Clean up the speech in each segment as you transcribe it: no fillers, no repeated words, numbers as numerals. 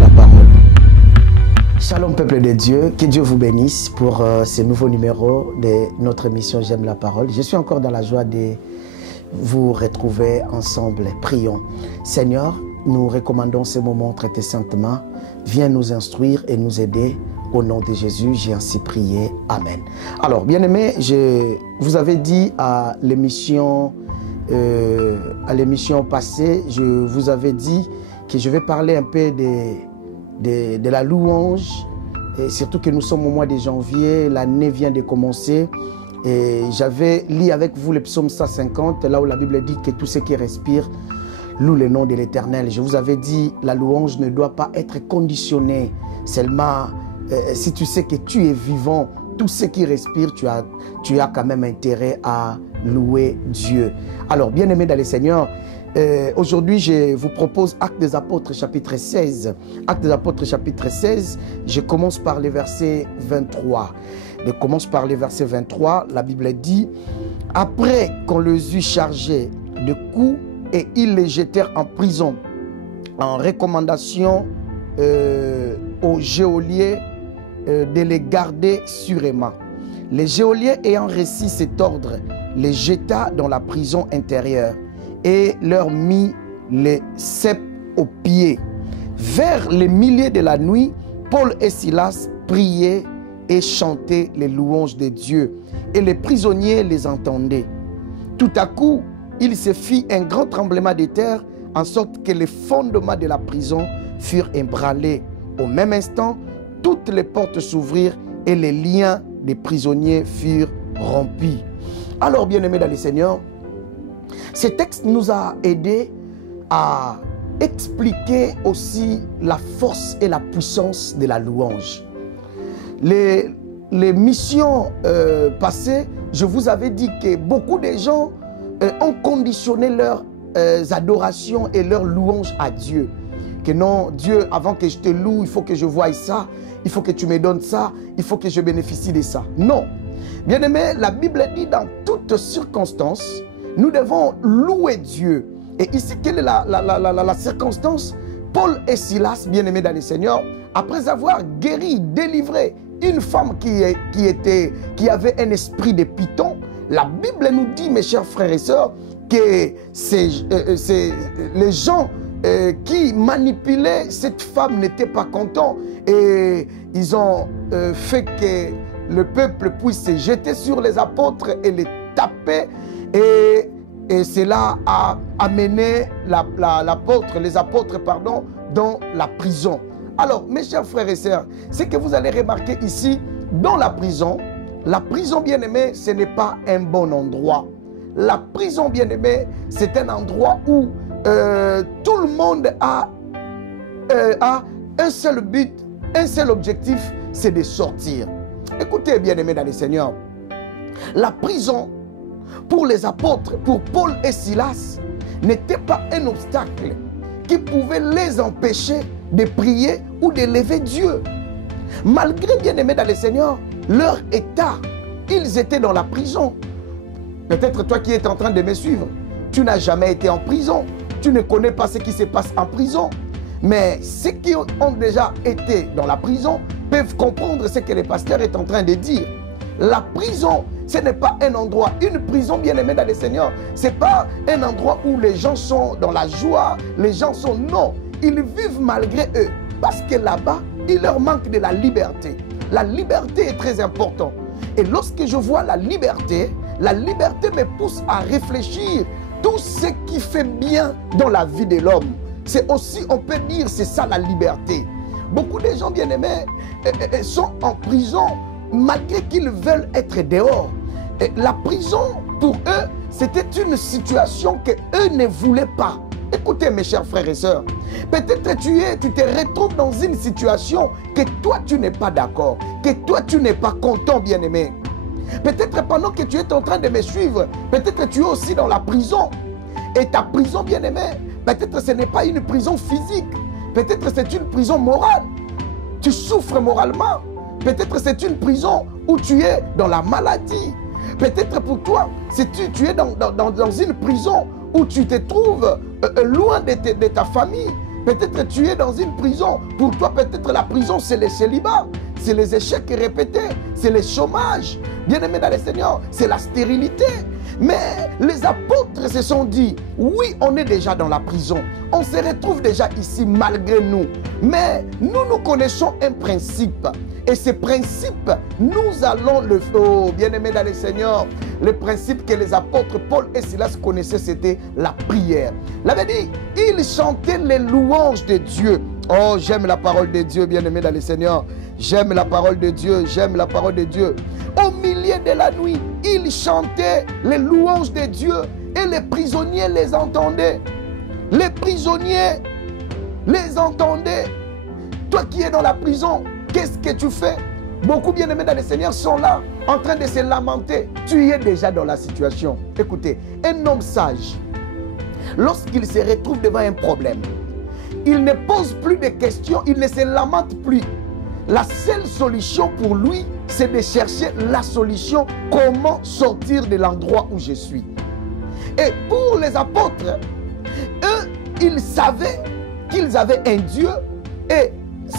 la parole. Shalom peuple de Dieu, que Dieu vous bénisse pour ce nouveau numéro de notre émission J'aime la parole. Je suis encore dans la joie de vous retrouver ensemble. Prions. Seigneur, nous recommandons ce moment traité saintement. Viens nous instruire et nous aider. Au nom de Jésus, j'ai ainsi prié. Amen. Alors, bien-aimés, je vous avais dit à l'émission passée, je vous avais dit que je vais parler un peu de la louange, et surtout que nous sommes au mois de janvier, l'année vient de commencer. Et j'avais lu avec vous le psaume 150, là où la Bible dit que tout ce qui respire loue le nom de l'Éternel. Je vous avais dit, la louange ne doit pas être conditionnée seulement. Si tu sais que tu es vivant, tout ce qui respire, tu as quand même intérêt à louer Dieu. Alors, bien-aimés dans le Seigneur, aujourd'hui, je vous propose Actes des Apôtres, chapitre 16. Actes des Apôtres, chapitre 16, je commence par le verset 23. Je commence par le verset 23, la Bible dit « Après qu'on les eut chargés de coups, et ils les jetèrent en prison, en recommandation aux geôliers de les garder sûrement. Les geôliers ayant reçu cet ordre, les jeta dans la prison intérieure et leur mit les ceps aux pieds. Vers les milliers de la nuit, Paul et Silas priaient et chantaient les louanges de Dieu, et les prisonniers les entendaient. Tout à coup, il se fit un grand tremblement de terre, en sorte que les fondements de la prison furent ébranlés. Au même instant, toutes les portes s'ouvrirent et les liens des prisonniers furent rompus. Alors, bien-aimés dans le Seigneur, ce texte nous a aidés à expliquer aussi la force et la puissance de la louange. Les missions passées, je vous avais dit que beaucoup de gens ont conditionné leurs adorations et leurs louanges à Dieu. Que non, Dieu, avant que je te loue, il faut que je voie ça, il faut que tu me donnes ça, il faut que je bénéficie de ça. Non. Bien aimé, la Bible dit dans toutes circonstances, nous devons louer Dieu. Et ici, quelle est la circonstance? Paul et Silas, bien aimés dans le Seigneur, après avoir guéri, délivré une femme qui avait un esprit de python, la Bible nous dit, mes chers frères et sœurs, que les gens qui manipulaient cette femme n'étaient pas contents et ils ont fait que le peuple puisse se jeter sur les apôtres et les taper, et cela a amené les apôtres dans la prison. Alors, mes chers frères et sœurs, ce que vous allez remarquer ici, dans la prison, bien-aimé, ce n'est pas un bon endroit. La prison, bien-aimé, c'est un endroit où tout le monde a un seul but, un seul objectif, c'est de sortir. Écoutez, bien-aimés dans le Seigneur, la prison, pour les apôtres, pour Paul et Silas, n'était pas un obstacle qui pouvait les empêcher de prier ou de lever Dieu. Malgré, bien-aimés dans le Seigneur, leur état, ils étaient dans la prison. Peut-être toi qui es en train de me suivre, tu n'as jamais été en prison. Tu ne connais pas ce qui se passe en prison. Mais ceux qui ont déjà été dans la prison peuvent comprendre ce que le pasteur est en train de dire. La prison, ce n'est pas un endroit, une prison bien-aimée dans le Seigneur. Ce n'est pas un endroit où les gens sont dans la joie, les gens sont... Non, ils vivent malgré eux. Parce que là-bas, il leur manque de la liberté. La liberté est très importante. Et lorsque je vois la liberté me pousse à réfléchir tout ce qui fait bien dans la vie de l'homme. C'est aussi, on peut dire, c'est ça la liberté. Beaucoup de gens bien-aimés sont en prison malgré qu'ils veulent être dehors. Et la prison, pour eux, c'était une situation qu'eux ne voulaient pas. Écoutez mes chers frères et sœurs, peut-être tu te retrouves dans une situation que toi tu n'es pas d'accord, que toi tu n'es pas content, bien-aimé. Peut-être pendant que tu es en train de me suivre, peut-être tu es aussi dans la prison. Et ta prison, bien-aimé, peut-être ce n'est pas une prison physique, peut-être c'est une prison morale. Tu souffres moralement. Peut-être c'est une prison où tu es dans la maladie. Peut-être pour toi, tu es dans une prison où tu te trouves loin de ta famille. Peut-être tu es dans une prison. Pour toi, peut-être la prison, c'est le célibat. C'est les échecs répétés. C'est le chômage. Bien-aimé dans le Seigneur, c'est la stérilité. Mais les apôtres se sont dit, oui, on est déjà dans la prison. On se retrouve déjà ici malgré nous. Mais nous connaissons un principe. Et ce principe, nous allons le faire. Oh, bien-aimé dans le Seigneur, le principe que les apôtres Paul et Silas connaissaient, c'était la prière. Il avait dit, ils chantaient les louanges de Dieu. Oh, j'aime la parole de Dieu, bien-aimé dans le Seigneur. J'aime la parole de Dieu, j'aime la parole de Dieu. Au milieu de la nuit, ils chantaient les louanges de Dieu et les prisonniers les entendaient. Les prisonniers les entendaient. Toi qui es dans la prison, qu'est-ce que tu fais? Beaucoup bien-aimés dans le Seigneur sont là, en train de se lamenter. Tu es déjà dans la situation. Écoutez, un homme sage, lorsqu'il se retrouve devant un problème, il ne pose plus de questions, il ne se lamente plus. La seule solution pour lui, c'est de chercher la solution, comment sortir de l'endroit où je suis. Et pour les apôtres, eux, ils savaient qu'ils avaient un Dieu et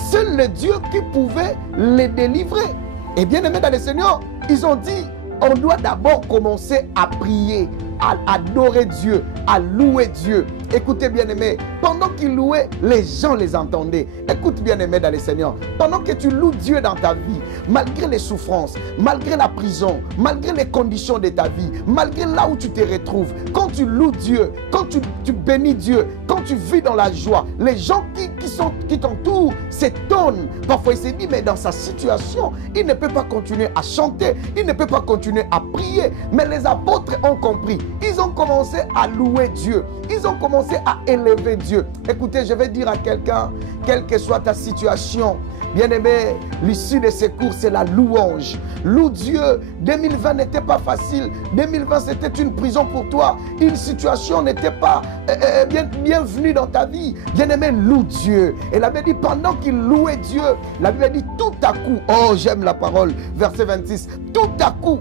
seul le Dieu qui pouvait les délivrer. Et bien aimés dans le Seigneur, ils ont dit, on doit d'abord commencer à prier, à adorer Dieu, à louer Dieu. Écoutez bien aimé, pendant qu'ils louaient, les gens les entendaient. Écoute bien aimé dans le Seigneur, pendant que tu loues Dieu dans ta vie, malgré les souffrances, malgré la prison, malgré les conditions de ta vie, malgré là où tu te retrouves, quand tu loues Dieu, quand tu bénis Dieu, quand tu vis dans la joie, les gens qui t'entourent s'étonnent. Parfois ils se disent, mais dans sa situation, il ne peut pas continuer à chanter, il ne peut pas continuer à prier. Mais les apôtres ont compris, ils ont commencé à louer Dieu, ils ont commencé à élever Dieu. Écoutez, je vais dire à quelqu'un, quelle que soit ta situation, bien-aimé, l'issue de ces cours, c'est la louange. Loue Dieu. 2020 n'était pas facile. 2020, c'était une prison pour toi. Une situation n'était pas bienvenue dans ta vie. Bien-aimé, loue Dieu. Et la Bible dit, pendant qu'il louait Dieu, la Bible dit, tout à coup, oh, j'aime la parole, verset 26, tout à coup,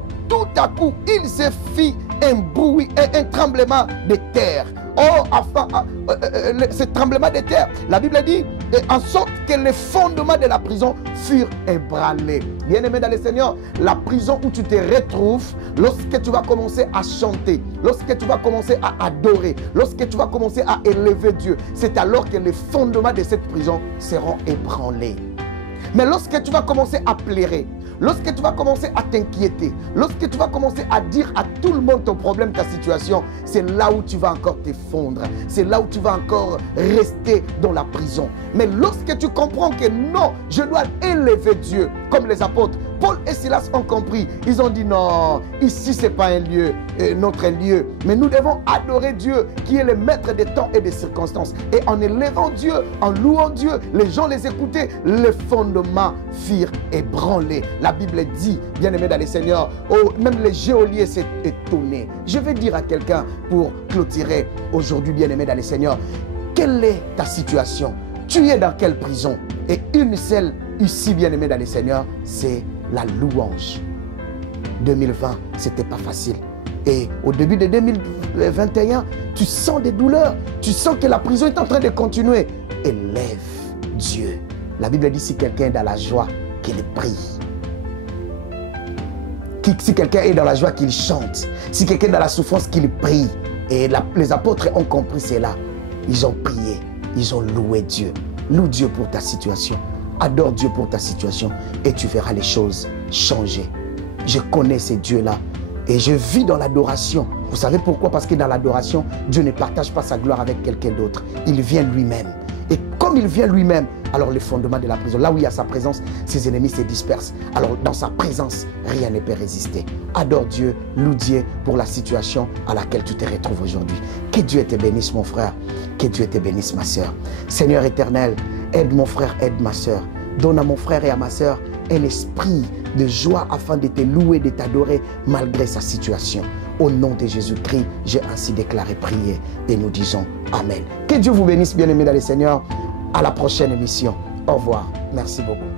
il se fit un bruit, un tremblement de terre. Oh, enfin, ce tremblement de terre, la Bible dit, en sorte que les fondements de la prison furent ébranlés. Bien-aimé dans le Seigneur, la prison où tu te retrouves, lorsque tu vas commencer à chanter, lorsque tu vas commencer à adorer, lorsque tu vas commencer à élever Dieu, c'est alors que les fondements de cette prison seront ébranlés. Mais lorsque tu vas commencer à pleurer, lorsque tu vas commencer à t'inquiéter, lorsque tu vas commencer à dire à tout le monde ton problème, ta situation, c'est là où tu vas encore te fondre. C'est là où tu vas encore rester dans la prison. Mais lorsque tu comprends que non, je dois élever Dieu, comme les apôtres, Paul et Silas ont compris. Ils ont dit non, ici ce n'est pas un lieu, notre lieu. Mais nous devons adorer Dieu qui est le maître des temps et des circonstances. Et en élevant Dieu, en louant Dieu, les gens les écoutaient, les fondements firent ébranler. La Bible dit, bien-aimé dans le Seigneur, oh, même les geôliers s'est étonnés. Je vais dire à quelqu'un pour clôturer aujourd'hui, bien-aimé dans le Seigneur, quelle est ta situation? Tu es dans quelle prison? Et une seule ici, bien-aimé dans le Seigneur, c'est la louange. 2020, c'était pas facile. Et au début de 2021, tu sens des douleurs. Tu sens que la prison est en train de continuer. Élève Dieu. La Bible dit, si quelqu'un est dans la joie, qu'il prie. Si quelqu'un est dans la joie, qu'il chante. Si quelqu'un est dans la souffrance, qu'il prie. Et les apôtres ont compris cela. Ils ont prié. Ils ont loué Dieu. Loue Dieu pour ta situation. Adore Dieu pour ta situation. Et tu verras les choses changer. Je connais ces dieux-là. Et je vis dans l'adoration. Vous savez pourquoi? Parce que dans l'adoration, Dieu ne partage pas sa gloire avec quelqu'un d'autre. Il vient lui-même. Et comme il vient lui-même, alors les fondements de la prison, là où il y a sa présence, ses ennemis se dispersent. Alors dans sa présence, rien ne peut résister. Adore Dieu, loue Dieu pour la situation à laquelle tu te retrouves aujourd'hui. Que Dieu te bénisse mon frère, que Dieu te bénisse ma soeur. Seigneur éternel, aide mon frère, aide ma soeur. Donne à mon frère et à ma soeur un esprit de joie afin de te louer, de t'adorer malgré sa situation. Au nom de Jésus-Christ, j'ai ainsi déclaré, prié et nous disons Amen. Que Dieu vous bénisse, bien-aimés dans le Seigneur. À la prochaine émission. Au revoir. Merci beaucoup.